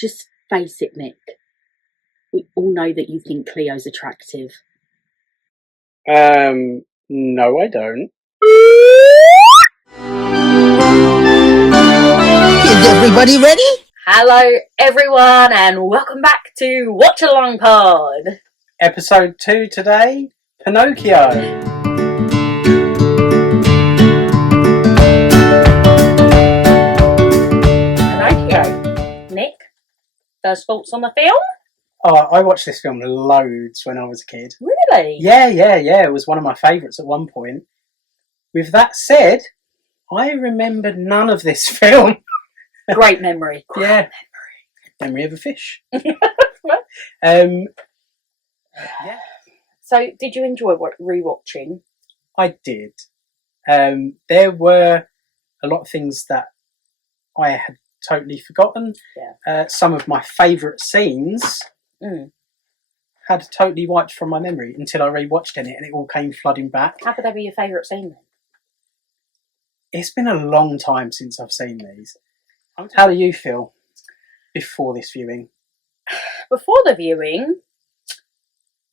Just face it, Nick. We all know that you think Cleo's attractive. No, I don't. Is everybody ready? Hello everyone and welcome back to Watch Along Pod. Episode 2 today, Pinocchio. Pinocchio. Nick, first thoughts on the film? Oh, I watched this film loads when I was a kid. Really? Yeah. It was one of my favourites at one point. With that said, I remembered none of this film. Great memory. Memory of a fish. Yeah. So, did you enjoy rewatching? I did. There were a lot of things that I had totally forgotten. Yeah. Some of my favourite scenes had totally wiped from my memory until I rewatched it and it all came flooding back. How could they be your favourite scene then? It's been a long time since I've seen these. How do you feel before this viewing? Before the viewing,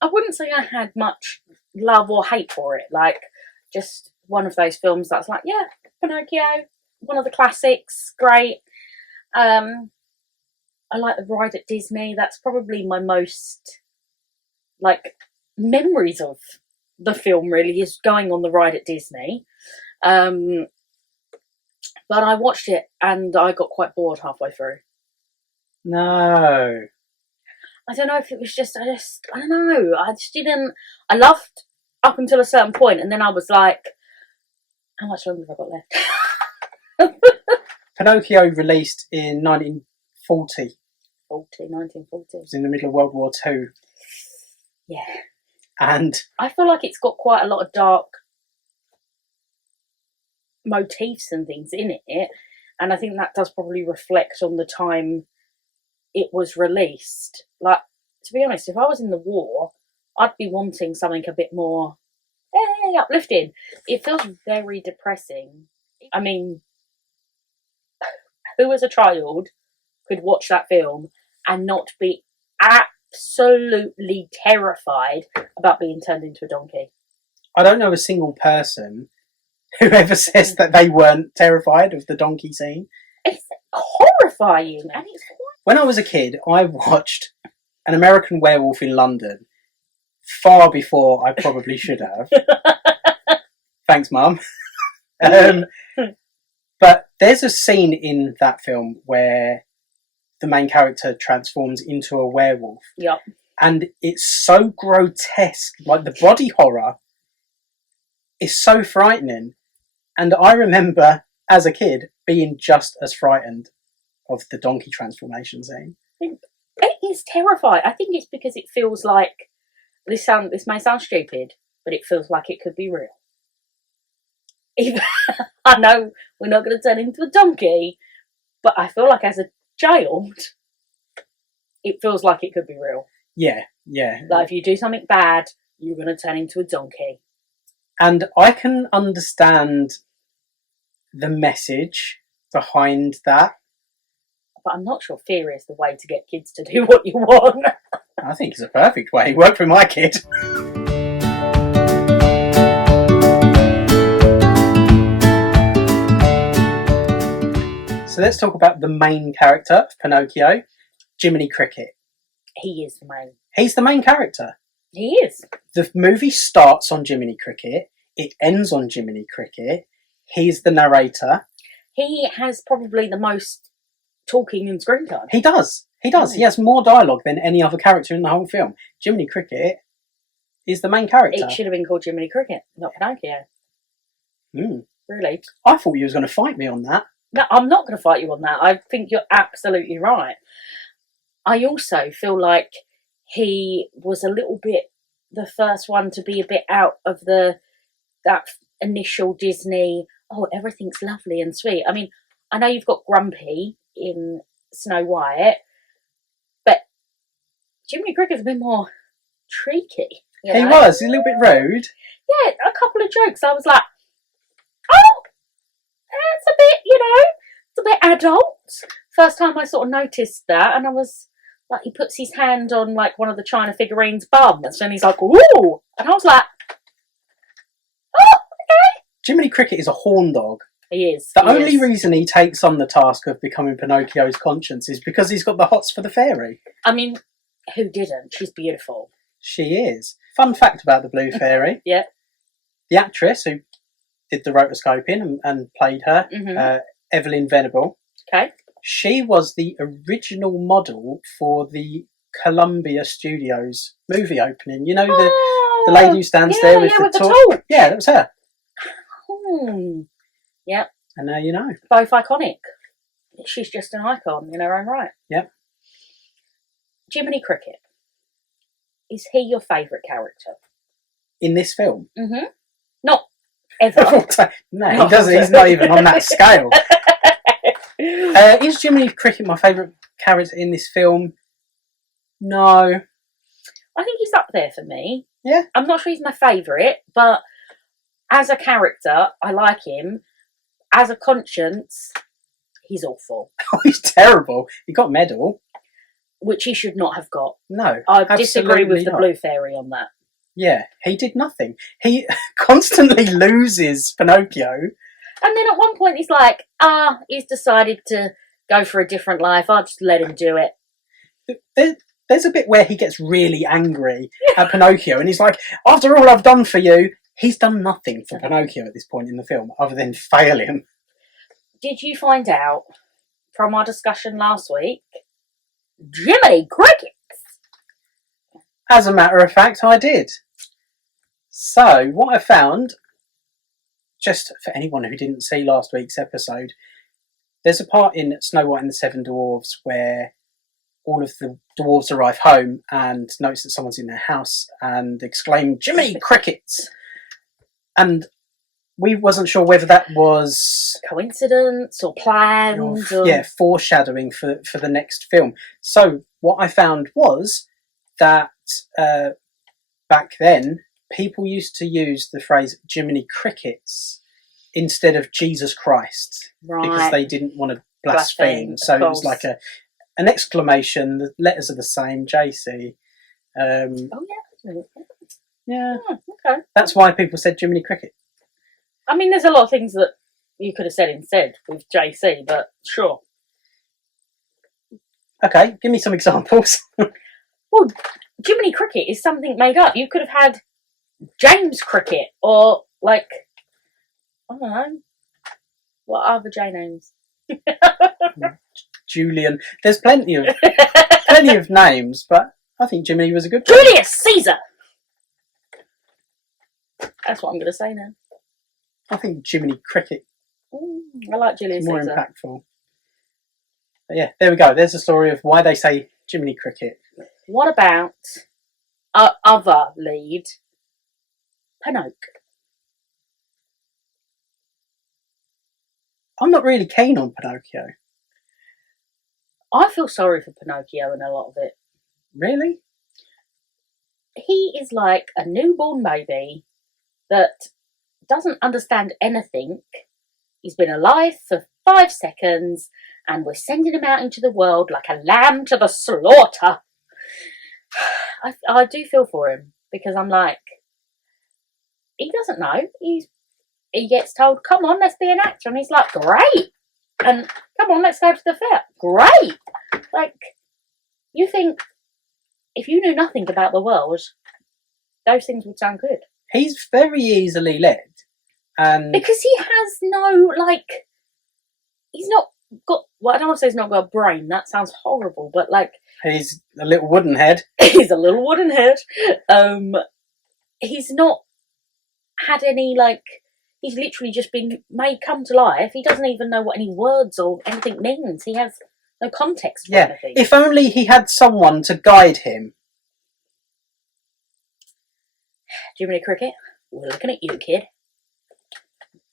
I wouldn't say I had much love or hate for it. Like, just one of those films that's like, yeah, Pinocchio, one of the classics, great. I like the ride at Disney. That's probably my most, memories of the film, really, is going on the ride at Disney. But I watched it and I got quite bored halfway through. No. I don't know if it was just, I don't know. I just didn't, I loved up until a certain point and then I was like, how much longer have I got left? Pinocchio released in 1940. 1940. It was in the middle of World War II. Yeah. And I feel like it's got quite a lot of dark motifs and things in it. And I think that does probably reflect on the time it was released. Like, to be honest, if I was in the war, I'd be wanting something a bit more uplifting. It feels very depressing. I mean, who as a child could watch that film and not be absolutely terrified about being turned into a donkey? I don't know a single person who ever says that they weren't terrified of the donkey scene. It's horrifying. And it's when I was a kid, I watched An American Werewolf in London far before I probably should have. Thanks, Mum. But there's a scene in that film where the main character transforms into a werewolf. Yep. And it's so grotesque. Like, the body horror is so frightening. And I remember, as a kid, being just as frightened of the donkey transformation scene. It is terrifying. I think it's because it feels like, this may sound stupid, but it feels like it could be real. I know we're not going to turn into a donkey, but I feel like as a child, it feels like it could be real. Yeah. Like, if you do something bad, you're going to turn into a donkey. And I can understand the message behind that. But I'm not sure fear is the way to get kids to do what you want. I think it's a perfect way. It worked for my kid. So let's talk about the main character of Pinocchio, Jiminy Cricket. He is the main. He's the main character. He is. The movie starts on Jiminy Cricket. It ends on Jiminy Cricket. He's the narrator. He has probably the most talking and screen time. He does. He has more dialogue than any other character in the whole film. Jiminy Cricket is the main character. It should have been called Jiminy Cricket, not Pinocchio. Really? I thought you was going to fight me on that. No, I'm not going to fight you on that. I think you're absolutely right. I also feel like he was a little bit the first one to be a bit out of that initial Disney, everything's lovely and sweet. I mean, I know you've got Grumpy in Snow White, but Jiminy Cricket's a bit more tricky. He was a little bit rude. Yeah, a couple of jokes. I was like, oh, that's a bit, it's a bit adult first time I sort of noticed that, and I was like, he puts his hand on like one of the China figurines' bums, and he's like, ooh, and I was like, oh, okay. Jiminy Cricket is a horn dog. He is. The only reason he takes on the task of becoming Pinocchio's conscience is because he's got the hots for the fairy. I mean, who didn't? She's beautiful. She is. Fun fact about the Blue Fairy. Yeah. The actress who did the rotoscoping and played her, Evelyn Venable. Okay. She was the original model for the Columbia Studios movie opening. You know, the lady who stands there with the torch? Yeah, that was her. Yep. And now you know. Both iconic. She's just an icon in her own right. Yep. Jiminy Cricket. Is he your favourite character? In this film? Mm-hmm. Not ever. No, he doesn't. He's not even on that scale. Is Jiminy Cricket my favourite character in this film? No. I think he's up there for me. Yeah. I'm not sure he's my favourite, but as a character, I like him. As a conscience, he's awful. Oh, he's terrible. He got a medal. Which he should not have got. No. I disagree with the not. Blue Fairy on that. Yeah, he did nothing. He constantly loses Pinocchio. And then at one point he's like, he's decided to go for a different life. I'll just let him do it. There's a bit where he gets really angry at Pinocchio and he's like, after all I've done for you, he's done nothing for Pinocchio at this point in the film other than fail him. Did you find out from our discussion last week, Jiminy Cricket? As a matter of fact, I did. So, what I found, just for anyone who didn't see last week's episode, there's a part in Snow White and the Seven Dwarfs where all of the dwarves arrive home and notice that someone's in their house and exclaim, Jiminy Crickets! And we wasn't sure whether that was coincidence or planned. Yeah, foreshadowing for the next film. So what I found was that back then, people used to use the phrase Jiminy Crickets instead of Jesus Christ. Right. Because they didn't want to blaspheme. So it was like an exclamation, the letters are the same, JC. Yeah. Okay. That's why people said Jiminy Cricket. I mean, there's a lot of things that you could have said instead with JC, but sure. Okay, give me some examples. Well, Jiminy Cricket is something made up. You could have had James Cricket or, like, I don't know, what other J names? Julian. There's plenty of names, but I think Jiminy was a good one. Julius Caesar! That's what I'm going to say now. I think Jiminy Cricket I like Julius is more Caesar. impactful. But yeah, there we go. There's the story of why they say Jiminy Cricket. What about our other lead, Pinocchio? I'm not really keen on Pinocchio. I feel sorry for Pinocchio in a lot of it. Really? He is like a newborn baby that doesn't understand anything. He's been alive for 5 seconds and we're sending him out into the world like a lamb to the slaughter. I do feel for him because I'm like, he doesn't know. He gets told, come on, let's be an actor. And he's like, great. And come on, let's go to the fair. Great. Like, you think if you knew nothing about the world, those things would sound good. He's very easily led. And because he has no, like, he's not got, well, I don't want to say he's not got a brain. That sounds horrible. But, like, he's a little wooden head. He's a little wooden head. He's not had any, like, he's literally just been made come to life. He doesn't even know what any words or anything means. He has no context for anything. If only he had someone to guide him. Jiminy Cricket, we're looking at you, kid.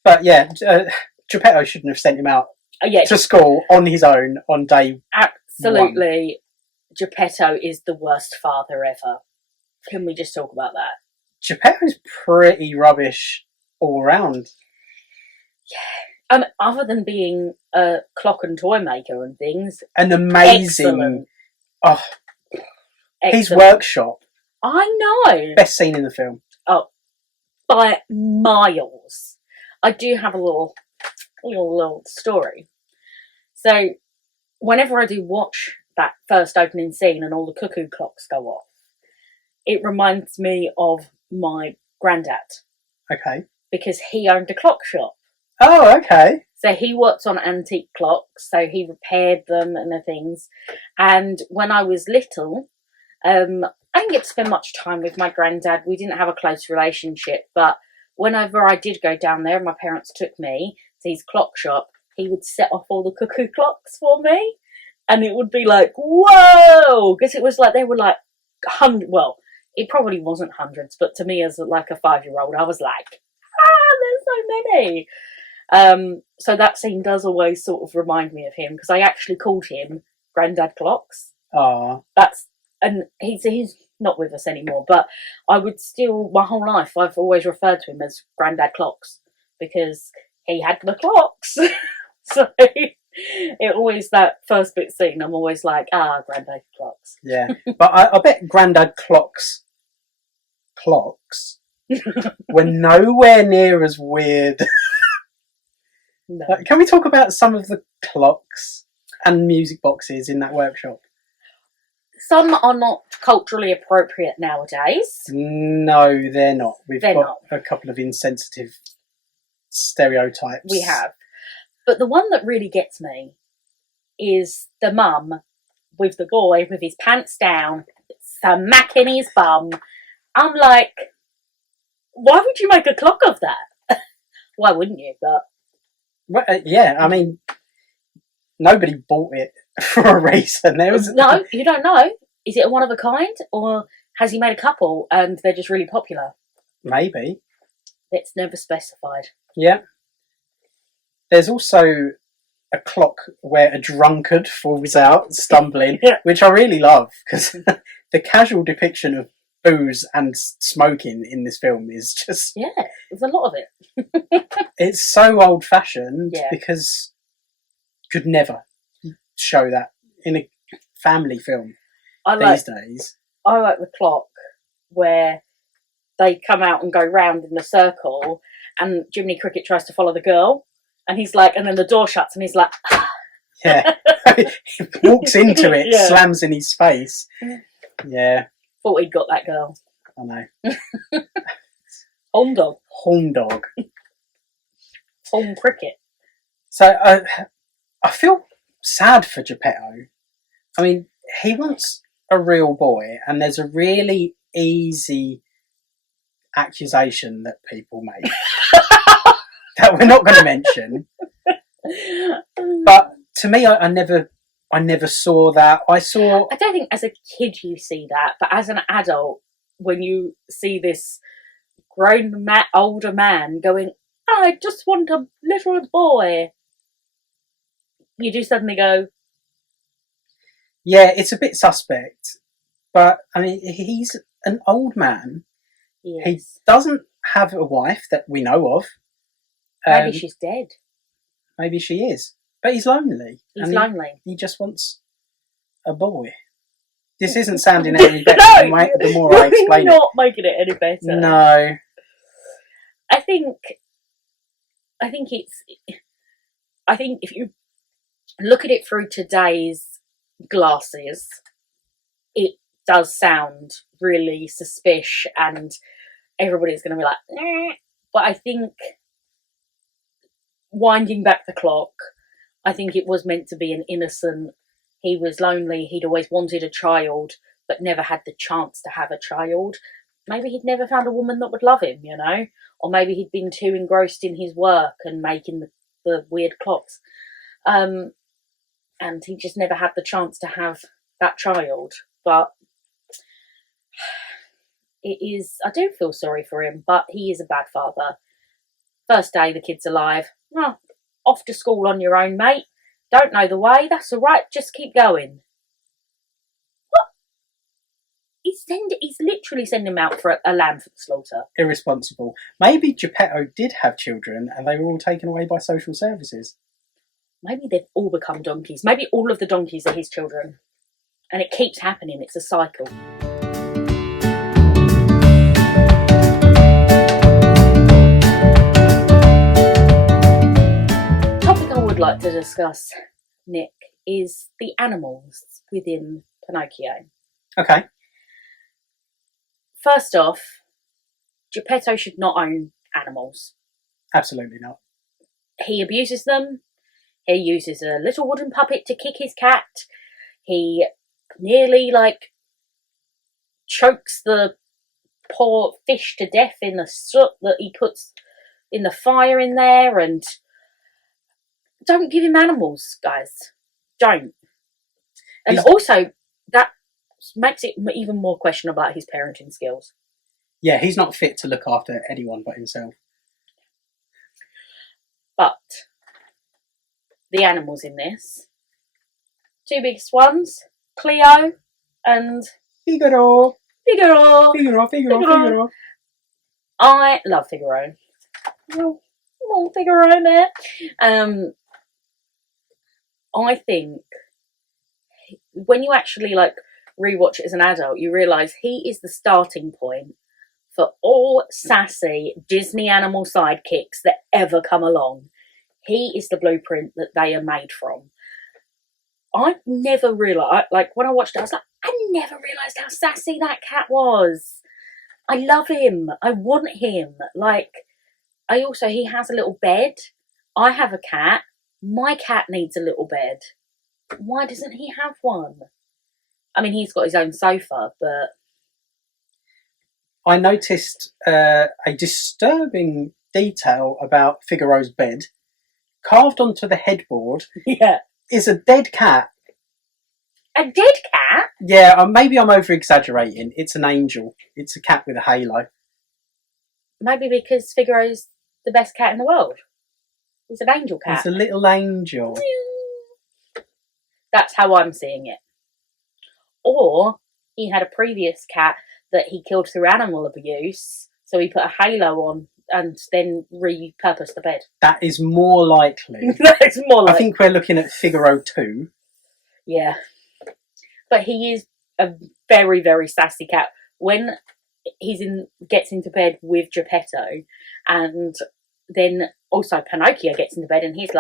But yeah, Geppetto shouldn't have sent him out to school on his own on day Absolutely. 1. Geppetto is the worst father ever. Can we just talk about that? Geppetto's pretty rubbish all round. Other than being a clock and toy maker and things, An amazing. excellent. Oh, his Excellent. workshop. I know. Best scene in the film. Oh, by miles. I do have a little story. So, whenever I do watch that first opening scene and all the cuckoo clocks go off, it reminds me of my granddad, Okay. because he owned a clock shop. Oh, okay. So he worked on antique clocks, so he repaired them and the things. And when I was little, I didn't get to spend much time with my granddad. We didn't have a close relationship, but whenever I did go down there, my parents took me to his clock shop, he would set off all the cuckoo clocks for me. And it would be like, whoa! Because it was like, they were like, well, it probably wasn't hundreds, but to me as like a 5-year-old, I was like, there's so many. So that scene does always sort of remind me of him, because I actually called him Grandad Clocks. Oh. And he's not with us anymore, but I would still, my whole life, I've always referred to him as Grandad Clocks, because he had the clocks. So it always, that first bit scene, I'm always like, Grandad Clocks. Yeah. But I bet Grandad Clocks were nowhere near as weird. No. Can we talk about some of the clocks and music boxes in that workshop? Some are not culturally appropriate nowadays. No, they're not. They're got a couple of insensitive stereotypes. We have. But the one that really gets me is the mum with the boy with his pants down, smacking his bum. I'm like, why would you make a clock of that? Why wouldn't you? But well, yeah, I mean, nobody bought it for a reason. There was no, you don't know. Is it a one of a kind, or has he made a couple and they're just really popular? Maybe. It's never specified. Yeah. There's also a clock where a drunkard falls out stumbling, Yeah. which I really love, because the casual depiction of booze and smoking in this film is just... Yeah, there's a lot of it. It's so old-fashioned, Yeah. because could never show that in a family film these days. I like the clock where they come out and go round in the circle, and Jiminy Cricket tries to follow the girl, and he's like, and then the door shuts, and he's like, Yeah. He walks into it, Yeah. slams in his face. Yeah, thought he'd got that girl. I know. Home dog. Horn dog. Home cricket. So I feel sad for Geppetto. I mean, he wants a real boy, and there's a really easy accusation that people make that we're not going to mention. But to me, I never saw that. I don't think as a kid you see that, but as an adult, when you see this grown older man going, I just want a little boy, you do suddenly go, yeah, it's a bit suspect. But I mean, he's an old man. yes. He doesn't have a wife that we know of. Maybe she's dead. Maybe she is. But he's lonely. He's lonely. He just wants a boy. This isn't sounding any better No, the more I explain not making it any better. No. I think if you look at it through today's glasses, it does sound really suspicious, and everybody's going to be like, But I think, winding back the clock, I think it was meant to be an innocent, he was lonely, he'd always wanted a child, but never had the chance to have a child. Maybe he'd never found a woman that would love him, you know? Or maybe he'd been too engrossed in his work and making the weird clocks. And he just never had the chance to have that child. But it is, I do feel sorry for him, but he is a bad father. First day the kid's alive. Oh, off to school on your own, mate. Don't know the way, that's all right, just keep going. What? He's literally sending him out for a lamb for the slaughter. Irresponsible. Maybe Geppetto did have children and they were all taken away by social services. Maybe they've all become donkeys. Maybe all of the donkeys are his children. And it keeps happening. It's a cycle. Topic I would like to discuss, Nick, is the animals within Pinocchio. Okay. First off, Geppetto should not own animals. Absolutely not. He abuses them. He uses a little wooden puppet to kick his cat. He nearly, chokes the poor fish to death in the soot that he puts in the fire in there. And don't give him animals, guys. Don't. And also, that makes it even more questionable about his parenting skills. Yeah, he's not fit to look after anyone but himself. But the animals in this, two biggest ones, Cleo and Figaro. Figaro. Figaro. I love Figaro. Oh, Figaro there. I think when you actually rewatch it as an adult, you realise he is the starting point for all sassy Disney animal sidekicks that ever come along. He is the blueprint that they are made from. I never realised, when I watched it, I was like, I never realised how sassy that cat was. I love him. I want him. He has a little bed. I have a cat. My cat needs a little bed. Why doesn't he have one? I mean, he's got his own sofa, but... I noticed a disturbing detail about Figaro's bed. Carved onto the headboard is a dead cat. A dead cat? Yeah, maybe I'm over-exaggerating. It's an angel. It's a cat with a halo. Maybe because Figaro's the best cat in the world. He's an angel cat. It's a little angel. That's how I'm seeing it. Or he had a previous cat that he killed through animal abuse, so he put a halo on and then repurposed the bed. That is more likely. That's more likely. I think we're looking at Figaro 2. Yeah. But he is a very, very sassy cat. When gets into bed with Geppetto, and then also Pinocchio gets into bed and he's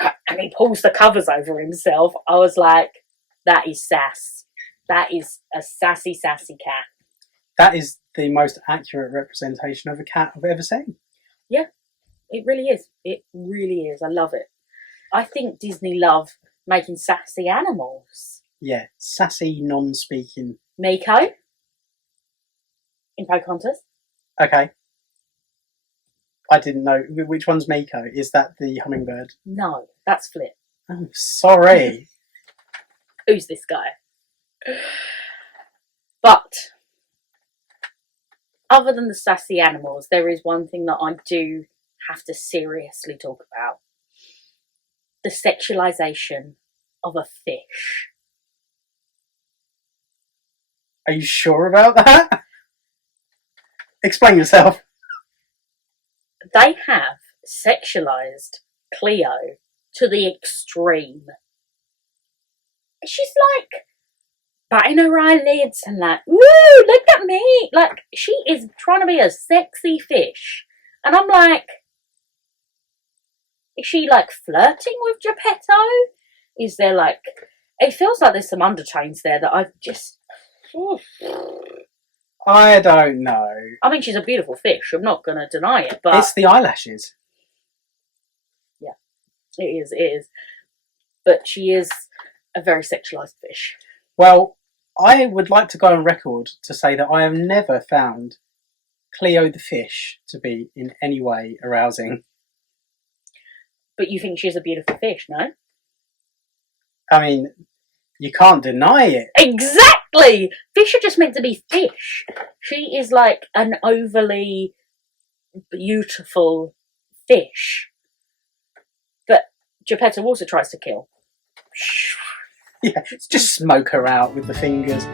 and he pulls the covers over himself, I was like, that is sass. That is a sassy, sassy cat. That is the most accurate representation of a cat I've ever seen. Yeah, it really is. It really is. I love it. I think Disney love making sassy animals. Yeah, sassy, non-speaking. Miko in Pocahontas. Okay. I didn't know. Which one's Miko? Is that the hummingbird? No, that's Flip. I'm sorry. Who's this guy? But other than the sassy animals, there is one thing that I do have to seriously talk about. The sexualization of a fish. Are you sure about that? Explain yourself. They have sexualized Cleo to the extreme. She's batting her eyelids and woo, look at me. She is trying to be a sexy fish. And I'm like, is she flirting with Geppetto? Is there it feels like there's some undertones there that I've just... I don't know. I mean, she's a beautiful fish. I'm not going to deny it, but... It's the eyelashes. Yeah, it is. But she is a very sexualised fish. Well, I would like to go on record to say that I have never found Cleo the fish to be in any way arousing. But you think she's a beautiful fish, no? I mean, you can't deny it. Exactly! Fish are just meant to be fish. She is an overly beautiful fish. But Geppetto also tries to kill. Yeah, just smoke her out with the fingers.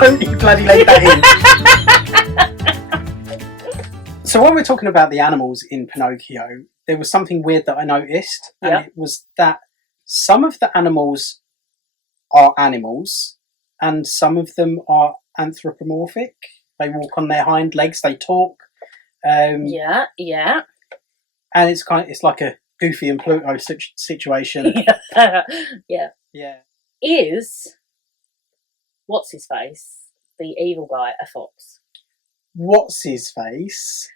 Don't you bloody let that in. So when we're talking about the animals in Pinocchio, there was something weird that I noticed, and it was that some of the animals are animals, and some of them are anthropomorphic. They walk on their hind legs, they talk. Yeah. And it's like a Goofy and Pluto situation. Yeah. Yeah. Is what's his face, the evil guy, a fox? What's his face?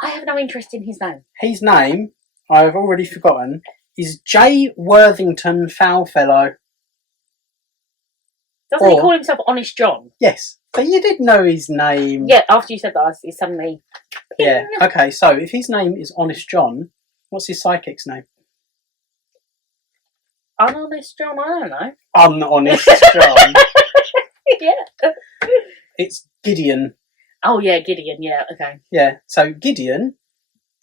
I have no interest in his name. His name, I've already forgotten, is J. Worthington Foulfellow. Doesn't he call himself Honest John? Yes, but you did know his name. Yeah, after you said that, I suddenly... Ping. Yeah, okay, so if his name is Honest John, what's his psychic's name? Unhonest John? I don't know. Unhonest John. Yeah. It's Gideon. Oh, yeah, Gideon, yeah, okay. Yeah, so Gideon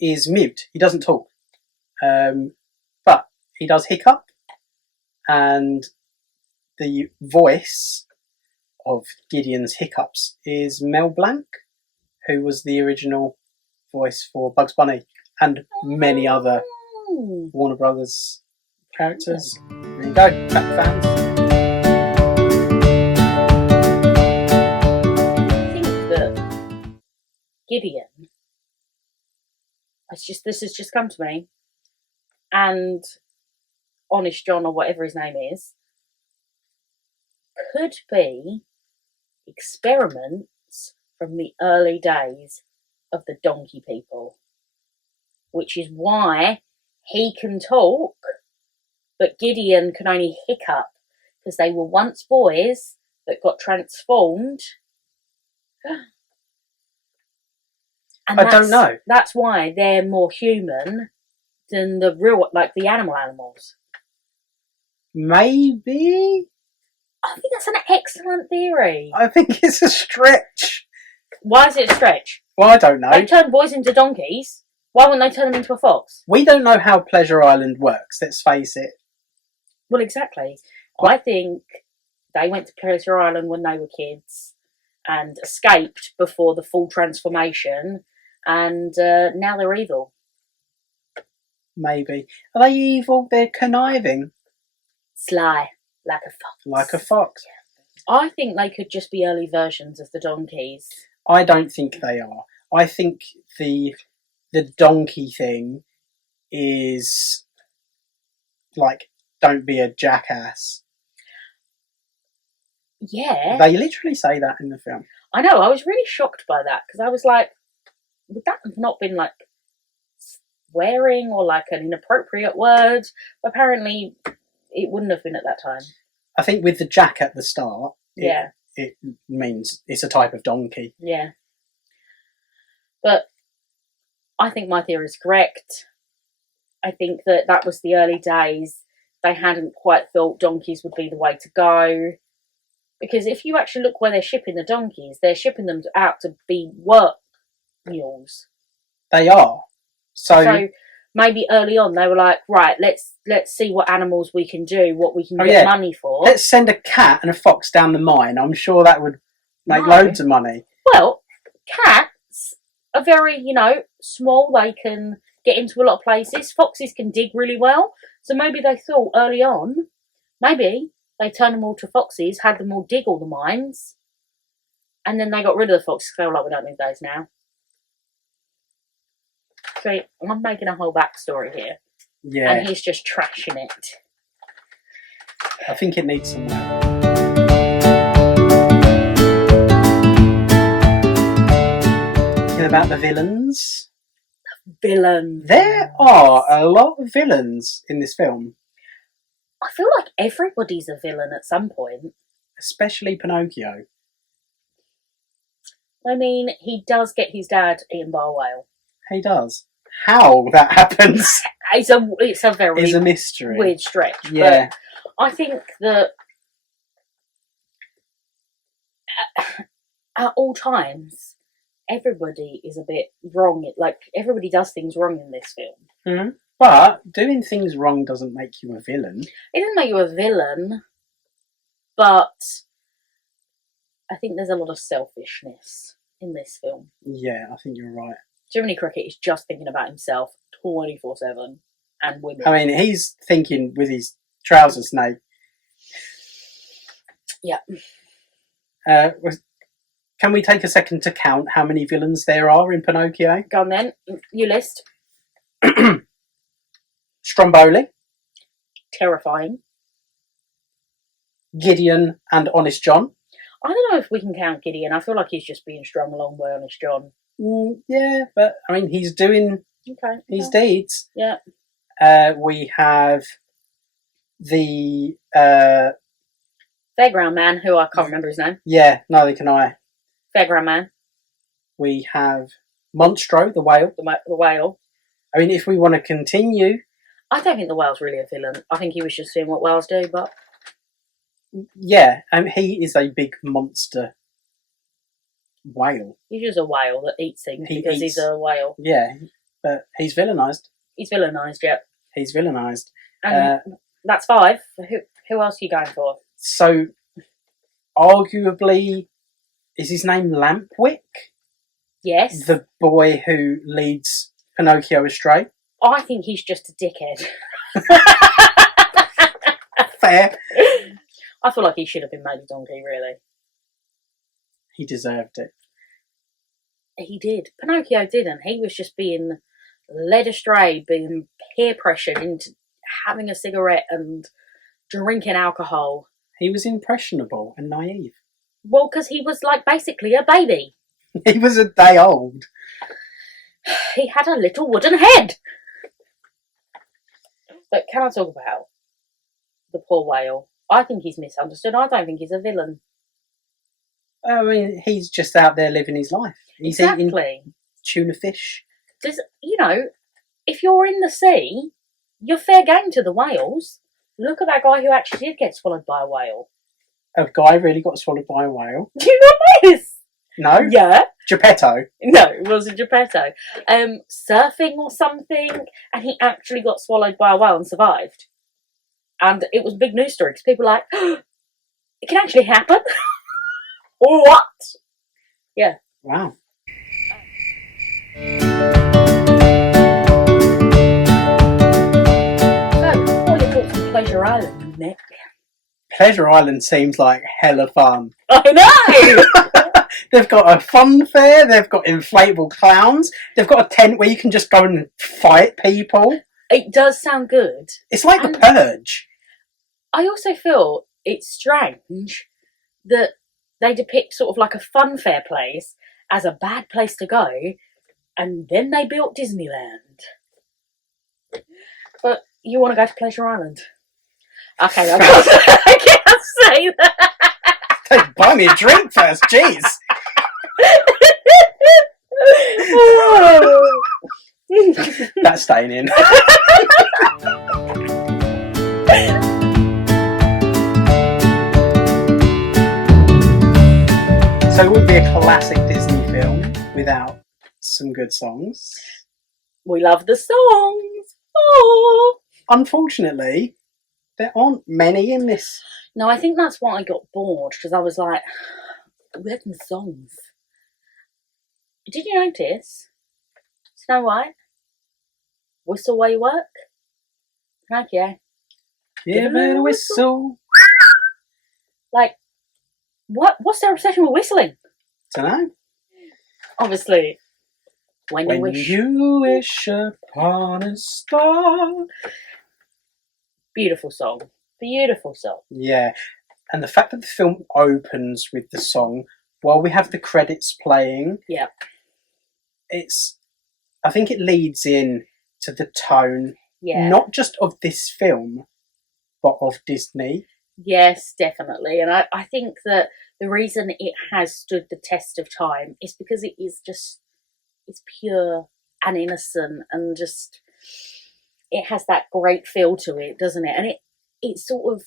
is mute. He doesn't talk. But he does hiccup, and the voice of Gideon's hiccups is Mel Blanc, who was the original voice for Bugs Bunny and many other Warner Brothers characters. There you go, fact fans. I think that Gideon, this has just come to me, and Honest John, or whatever his name is, could be experiments from the early days of the donkey people, which is why he can talk, but Gideon can only hiccup, because they were once boys that got transformed. And I don't know. That's why they're more human than the real, like the animals. Maybe? I think that's an excellent theory. I think it's a stretch. Why is it a stretch? Well, I don't know. They turn boys into donkeys. Why wouldn't they turn them into a fox? We don't know how Pleasure Island works, let's face it. Well, exactly. I think they went to Pleasure Island when they were kids and escaped before the full transformation, and now they're evil. Maybe. Are they evil? They're conniving. Sly, like a fox. Like a fox. I think they could just be early versions of the donkeys. I don't think they are. I think the donkey thing is like, don't be a jackass. Yeah. They literally say that in the film. I know, I was really shocked by that, because I was like, would that have not been like swearing or like an inappropriate word? Apparently it wouldn't have been at that time. I think with the jack at the start, Yeah. it means it's a type of donkey. Yeah. But I think my theory is correct. I think that was the early days. They hadn't quite thought donkeys would be the way to go. Because if you actually look where they're shipping the donkeys, they're shipping them out to be work mules. They are. So maybe early on they were like, right, let's see what animals we can do, what we can get money for. Let's send a cat and a fox down the mine. I'm sure that would make loads of money. Well, cats are very, small. They can get into a lot of places. Foxes can dig really well. So maybe they thought early on, maybe they turned them all to foxes, had them all dig all the mines, and then they got rid of the foxes. They were like, we don't need those now. So I'm making a whole backstory here. Yeah. And he's just trashing it. I think it needs some work. Thinking about the villains. Villains. There are a lot of villains in this film. I feel like everybody's a villain at some point. Especially Pinocchio. I mean, he does get his dad eaten by a whale. He does. How that happens It's a very is a mystery. weird stretch. Yeah. But I think that at all times, everybody is a bit wrong. Like, everybody does things wrong in this film. Mm-hmm. But doing things wrong doesn't make you a villain. It doesn't make you a villain, but I think there's a lot of selfishness in this film. Yeah, I think you're right. Jiminy Cricket is just thinking about himself 24/7 and women. I mean, he's thinking with his trousers snake. Yeah. Can we take a second to count how many villains there are in Pinocchio? Go on then. You list. Stromboli, Terrifying. Gideon, and Honest John. I don't know if we can count Gideon. I feel like he's just being strung along by Honest John. Yeah, but I mean, he's doing his deeds. Yeah. We have the Fairground Man, who I can't remember his name. yeah, neither can I. Fairground Man. We have Monstro, the whale. The whale. I mean, if we want to continue, I don't think the whale's really a villain. I think he was just doing what whales do, but... yeah, he is a big monster whale. He's just a whale that eats things because he's a whale. Yeah, but he's villainised. He's villainised, yeah. He's villainised. And that's 5. Who else are you going for? So, arguably, is his name Lampwick? Yes. The boy who leads Pinocchio astray? I think he's just a dickhead. Fair. I feel like he should have been made a donkey, really. He deserved it. He did. Pinocchio didn't. He was just being led astray, being peer pressured into having a cigarette and drinking alcohol. He was impressionable and naive. Well, because he was like basically a baby. He was a day old. He had a little wooden head. But can I talk about the poor whale? I think he's misunderstood. I don't think he's a villain. I mean, he's just out there living his life. He's eating tuna fish. If you're in the sea, you're fair game to the whales. Look at that guy who actually did get swallowed by a whale. A guy really got swallowed by a whale? Do you know this? No? Yeah. Geppetto? No, it wasn't Geppetto. Surfing or something, and he actually got swallowed by a whale and survived. And it was a big news story because people were like, oh, it can actually happen? What? Yeah. Wow. So, what are your thoughts on Pleasure Island, Nick? Pleasure Island seems like hella fun. I know! They've got a fun fair, they've got inflatable clowns, they've got a tent where you can just go and fight people. It does sound good. It's like The Purge. I also feel it's strange that they depict sort of like a fun fair place as a bad place to go, and then they built Disneyland. But you want to go to Pleasure Island? Okay, I can't say that. Hey, buy me a drink first, jeez. That's staying in. So it would be a classic Disney film without some good songs. We love the songs. Oh. Unfortunately, there aren't many in this. No, I think that's why I got bored, because I was like, we had some songs. Did you notice? Snow White? Whistle While You Work? Pinocchio? Give it a whistle. Like, what's their obsession with whistling? Dunno. Obviously, when you wish. You wish upon a star. Beautiful song. Beautiful song. Yeah. And the fact that the film opens with the song while we have the credits playing. Yeah. I think it leads in to the tone, not just of this film, but of Disney. Yes, definitely. And I think that the reason it has stood the test of time is because it is just, it's pure and innocent and just, it has that great feel to it, doesn't it? And it's sort of,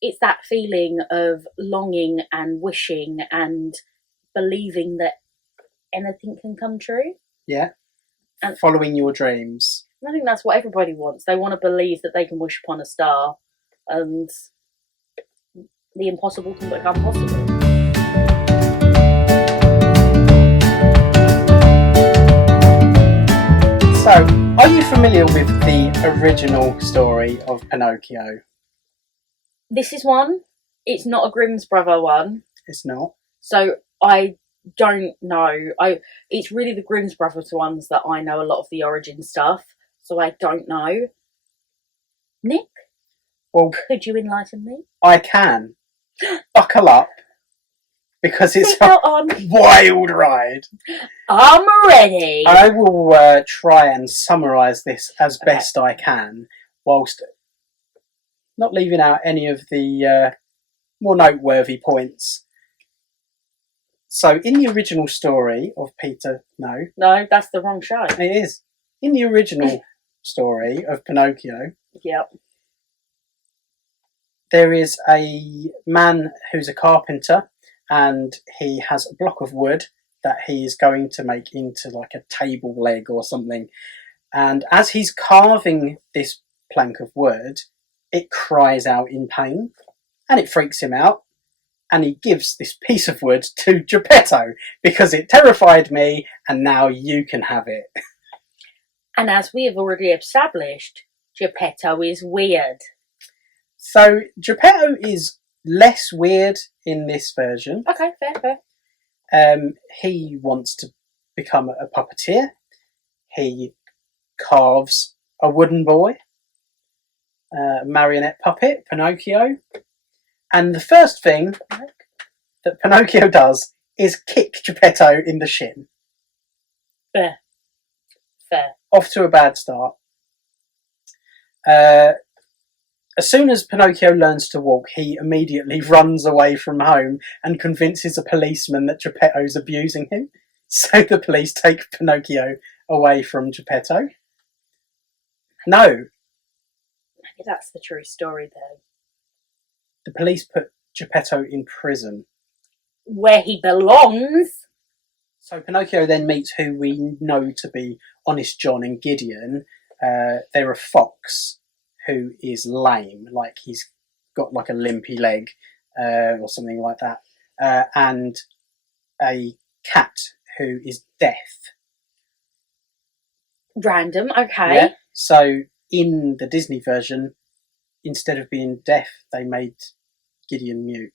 it's that feeling of longing and wishing and believing that anything can come true. Yeah. And following your dreams. I think that's what everybody wants. They want to believe that they can wish upon a star. And the impossible can become possible. So, are you familiar with the original story of Pinocchio? This is one. It's not a Grimm's brother one, It's not. so I don't know. It's really the Grimm's brothers ones that I know a lot of the origin stuff, so I don't know. Nick, Well, could you enlighten me? I can. Buckle up, because it's a Seatbelt on. wild ride. I'm ready. I will try and summarise this as best I can, whilst not leaving out any of the more noteworthy points. So, in the original story of Peter, no, That's the wrong show. it is. In the original story of Pinocchio, Yep. there is a man who's a carpenter, and he has a block of wood that he is going to make into like a table leg or something. And as he's carving this plank of wood, it cries out in pain, and it freaks him out. And he gives this piece of wood to Geppetto because it terrified me, and now you can have it. And as we have already established, Geppetto is weird. So Geppetto is less weird in this version. Okay, fair. He wants to become a puppeteer. He carves a wooden boy, a marionette puppet, Pinocchio. And the first thing that Pinocchio does is kick Geppetto in the shin. Fair. Off to a bad start. As soon as Pinocchio learns to walk, he immediately runs away from home and convinces a policeman that Geppetto's abusing him. So the police take Pinocchio away from Geppetto. No, Maybe that's the true story, though. the police put Geppetto in prison. Where he belongs. So Pinocchio then meets who we know to be Honest John and Gideon. They're a fox who is lame, like he's got like a limpy leg or something like that, and a cat who is deaf. Random, okay. Yeah? So in the Disney version, instead of being deaf, they made Gideon mute.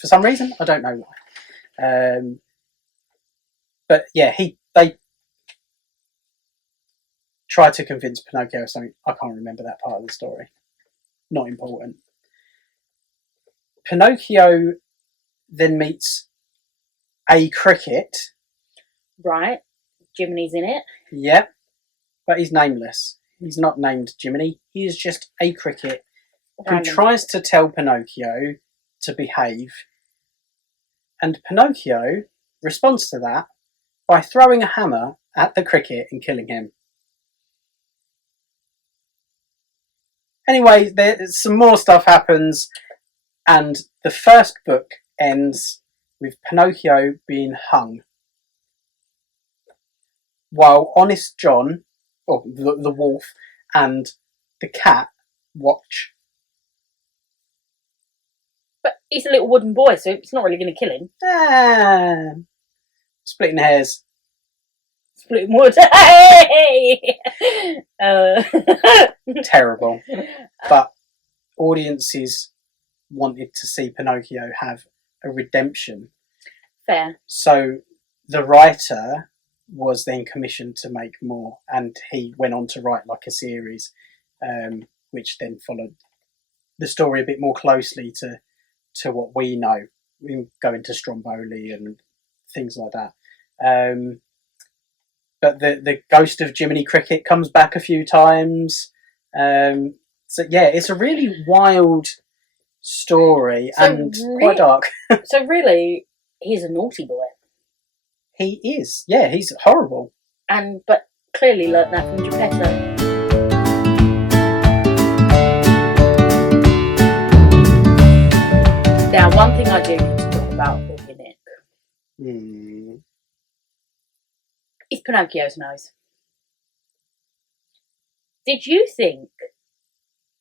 For some reason, I don't know why. But yeah, they tried to convince Pinocchio of something. I can't remember that part of the story. Not important. Pinocchio then meets a cricket. Right. Jiminy's in it. Yep. But he's nameless. He's not named Jiminy. He is just a cricket who Random. tries to tell Pinocchio to behave. And Pinocchio responds to that by throwing a hammer at the cricket and killing him. Anyway, some more stuff happens, and the first book ends with Pinocchio being hung, while Honest John, or the wolf, and the cat watch. But he's a little wooden boy, so it's not really going to kill him. Splitting hairs. Splitting wood. Hey! Terrible. But audiences wanted to see Pinocchio have a redemption. Fair. So the writer was then commissioned to make more, and he went on to write like a series, which then followed the story a bit more closely to what we know. We go into Stromboli and things like that. But the ghost of Jiminy Cricket comes back a few times. So yeah, it's a really wild story and quite dark. So really, he's a naughty boy. He is. Yeah, he's horrible. But clearly learnt that from Geppetto. Now, one thing I do need to talk about with Nick is Pinocchio's nose. Did you think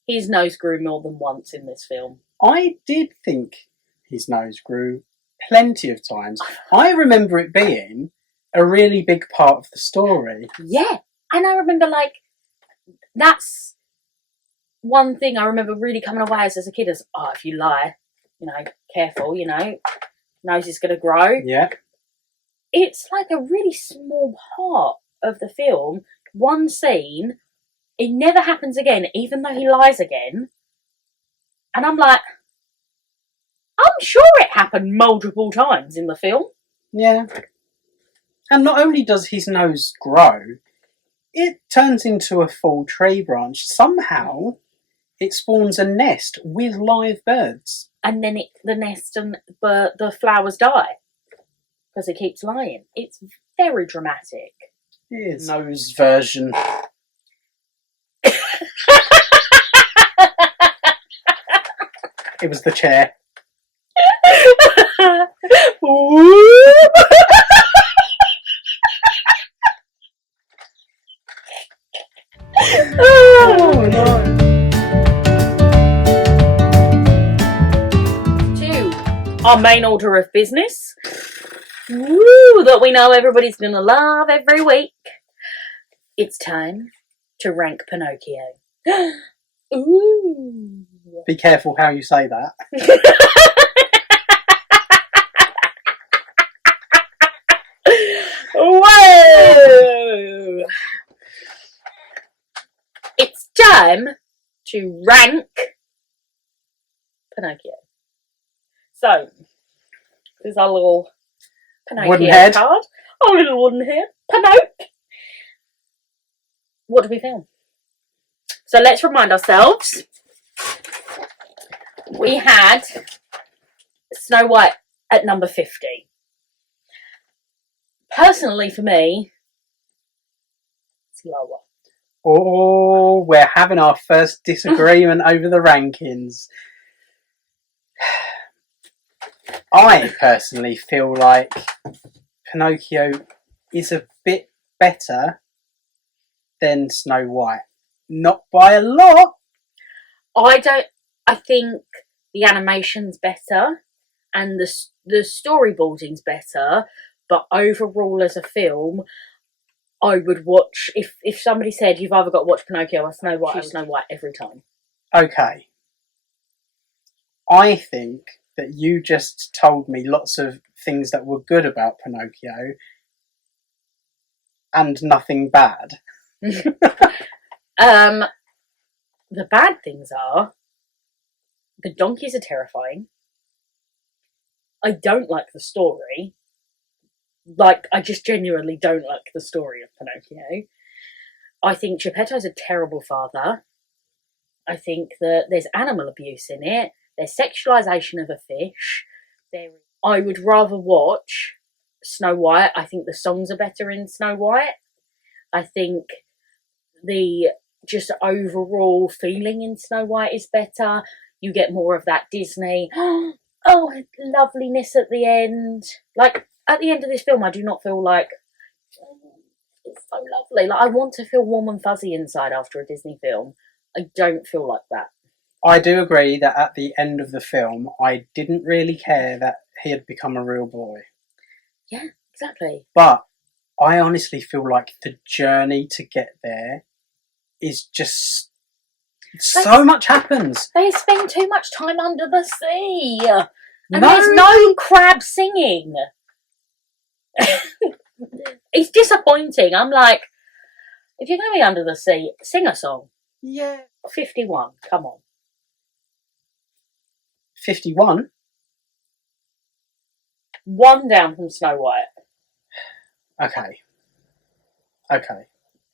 his nose grew more than once in this film? I did think his nose grew plenty of times. I remember it being a really big part of the story. Yeah, and I remember, like, that's one thing I remember really coming away as a kid is, oh, if you lie, you know, careful, you know, nose is going to grow. Yeah. It's like a really small part of the film, one scene, it never happens again, even though he lies again. And I'm like, I'm sure it happened multiple times in the film. Yeah. And not only does his nose grow, it turns into a full tree branch. Somehow, it spawns a nest with live birds. And then the nest and the flowers die because it keeps lying. It's very dramatic. It is. Nose version. It was the chair. Oh no. To our main order of business. Woo, that we know everybody's going to love every week. It's time to rank Pinocchio. Ooh. Be careful how you say that. Whoa! It's time to rank Pinocchio. So, there's our little Pinocchio Wooden head. card. Our little wooden head. Pinocchio. What do we film? So let's remind ourselves. We had Snow White at number 50. Personally, for me, it's lower. Oh, we're having our first disagreement over the rankings. I personally feel like Pinocchio is a bit better than Snow White. Not by a lot. I think the animation's better and the storyboarding's better, but overall as a film, I would watch, if somebody said you've either got to watch Pinocchio or Snow White, Snow White every time. Okay. I think that you just told me lots of things that were good about Pinocchio and nothing bad. The bad things are, the donkeys are terrifying. I don't like the story. Like, I just genuinely don't like the story of Pinocchio. I think Geppetto's a terrible father. I think that there's animal abuse in it. There's sexualisation of a fish. I would rather watch Snow White. I think the songs are better in Snow White. I think the just overall feeling in Snow White is better. You get more of that Disney, oh, loveliness at the end. Like, at the end of this film, I do not feel like, oh, it's so lovely. Like, I want to feel warm and fuzzy inside after a Disney film. I don't feel like that. I do agree that at the end of the film, I didn't really care that he had become a real boy. Yeah, exactly. But I honestly feel like the journey to get there is just... so much happens. They spend too much time under the sea. And there's no crab singing. It's disappointing. I'm like, if you're going to be under the sea, sing a song. Yeah. 51, come on. 51? One down from Snow White. Okay.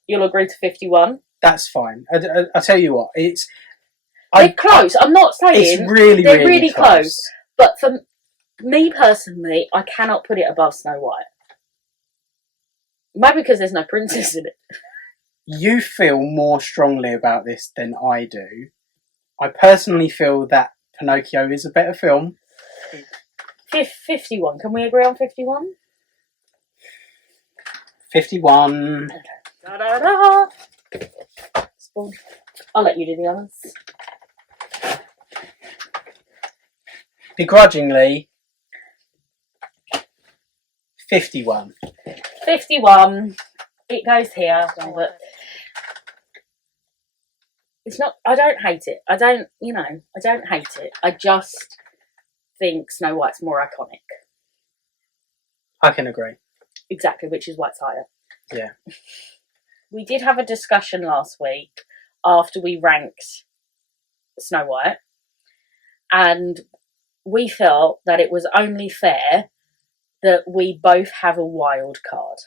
You'll agree to 51? That's fine. I tell you what, they're close. I'm not saying it's really, they're really, really close. But for me personally, I cannot put it above Snow White. Maybe because there's no princess in it. You feel more strongly about this than I do. I personally feel that Pinocchio is a better film. 51. Can we agree on 51? 51. Okay. Da-da-da. I'll let you do the others. begrudgingly, 51. 51. It goes here, but it's not. I don't hate it. I don't hate it. I just think Snow White's more iconic. I can agree. Exactly, which is why it's higher. Yeah. We did have a discussion last week after we ranked Snow White, and we felt that it was only fair that we both have a wild card.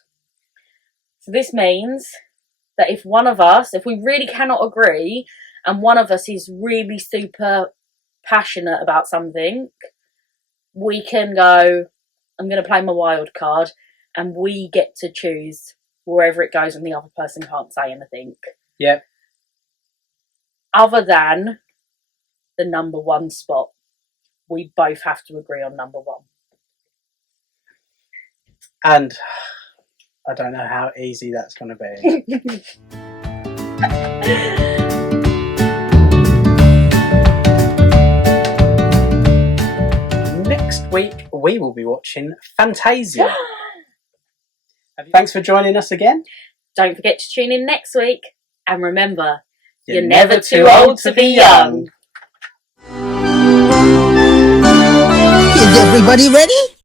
So this means that if we really cannot agree, and one of us is really super passionate about something, we can go, I'm going to play my wild card, and we get to choose wherever it goes and the other person can't say anything. Yeah. Other than the number one spot, we both have to agree on number one. And I don't know how easy that's going to be. Next week, we will be watching Fantasia. Thanks for joining us again. Don't forget to tune in next week. And remember, you're never too old to be young. Is everybody ready?